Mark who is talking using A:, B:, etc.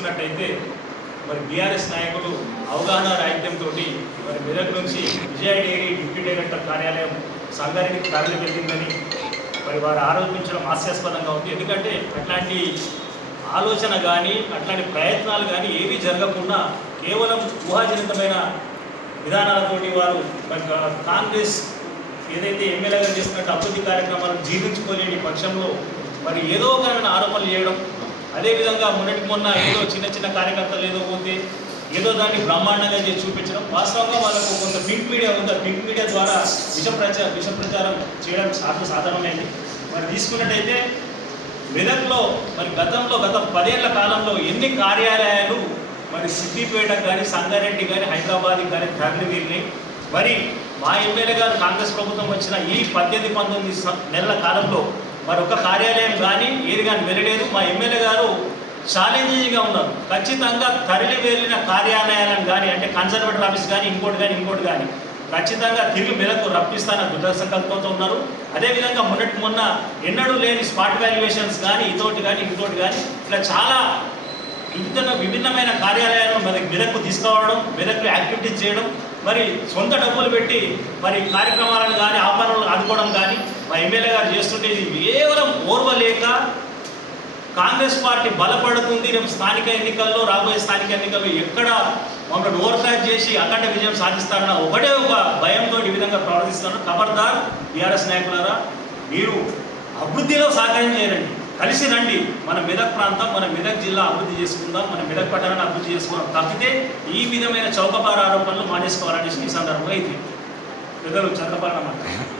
A: తీసుకున్నట్టయితే మరి బీఆర్ఎస్ నాయకులు అవగాహన రాహిత్యంతో మరి మెదక్ నుంచి విజయ డైరీ డిప్యూటీ డైరెక్టర్ కార్యాలయం సంగారెడ్డికి తరలి వెళ్ళిందని మరి వారు ఆరోపించడం హాస్యాస్పదంగా ఉంది ఎందుకంటే అట్లాంటి ఆలోచన కానీ అట్లాంటి ప్రయత్నాలు కానీ ఏవి జరగకుండా కేవలం ఊహాజనితమైన విధానాలతోటి వారు కాంగ్రెస్ ఏదైతే ఎమ్మెల్యేగా చేస్తున్నట్టు అభివృద్ధి కార్యక్రమాలను జీవించుకోలేని పక్షంలో మరి ఏదో ఒక ఆరోపణలు చేయడం అదేవిధంగా మొన్నటికి మొన్న ఏదో చిన్న చిన్న కార్యకర్తలు ఏదో పోతే ఏదో దాన్ని బ్రహ్మాండంగా చేసి చూపించడం వాస్తవంగా వాళ్ళకు కొంత ప్రింట్ మీడియా ఉందా ప్రింట్ మీడియా ద్వారా విష ప్రచార విష ప్రచారం చేయడం సాధ్య సాధారణమైంది మరి తీసుకున్నట్టయితే మెదక్లో మరి గతంలో గత పదేళ్ల కాలంలో ఎన్ని కార్యాలయాలు మరి సిద్దిపేట కానీ సంగారెడ్డి కానీ హైదరాబాద్ కానీ ఫ్యామిలీ మరి మా ఎమ్మెల్యే గారు కాంగ్రెస్ ప్రభుత్వం వచ్చిన ఈ పద్దెనిమిది పంతొమ్మిది నెలల కాలంలో మరి ఒక కార్యాలయం కానీ మీరు కానీ వినలేదు మా ఎమ్మెల్యే గారు ఛాలెంజింగ్గా ఉన్నారు ఖచ్చితంగా తరలి వెళ్ళిన కార్యాలయాలను కానీ అంటే కన్సర్వేటర్ ఆఫీస్ కానీ ఇంకోటి కానీ ఇంకోటి కానీ ఖచ్చితంగా తిరిగి మేరకు రప్పిస్తానని దృఢ సంకల్పంతో ఉన్నారు అదేవిధంగా మొన్నటి మొన్న ఎన్నడూ లేని స్పాట్ వాల్యుయేషన్స్ కానీ ఇతోటి కానీ ఇంకోటి కానీ ఇట్లా చాలా విభిన్న విభిన్నమైన కార్యాలయాలను మనకి మెదక్కు తీసుకురావడం మెదక్కు యాక్టివిటీస్ చేయడం మరి సొంత డబ్బులు పెట్టి మరి కార్యక్రమాలను కానీ ఆహ్వానాలను అందుకోవడం కానీ మా ఎమ్మెల్యే గారు చేస్తుంటే ఇది ఏ ఓర్వలేక కాంగ్రెస్ పార్టీ బలపడుతుంది రేపు స్థానిక ఎన్నికల్లో రాబోయే స్థానిక ఎన్నికల్లో ఎక్కడ మమ్మల్ని ఓవర్క్రాక్ చేసి అఖండ విజయం సాధిస్తారన్న ఒకటే ఒక భయంతో ఈ విధంగా ప్రవర్తిస్తున్నారు ఖబర్దార్ బీఆర్ఎస్ నాయకులారా మీరు అభివృద్ధిలో సహకారం చేయరండి కలిసి రండి మన మెదక్ ప్రాంతం మన మెదక్ జిల్లా అభివృద్ధి చేసుకుందాం మన మెదక్ పట్టణాన్ని అభివృద్ధి చేసుకుందాం తప్పితే ఈ విధమైన చౌకబార ఆరోపణలు మానేసుకోవాలనేసి ఈ సందర్భంగా ఇది పెద్దలు చంద్రపాలన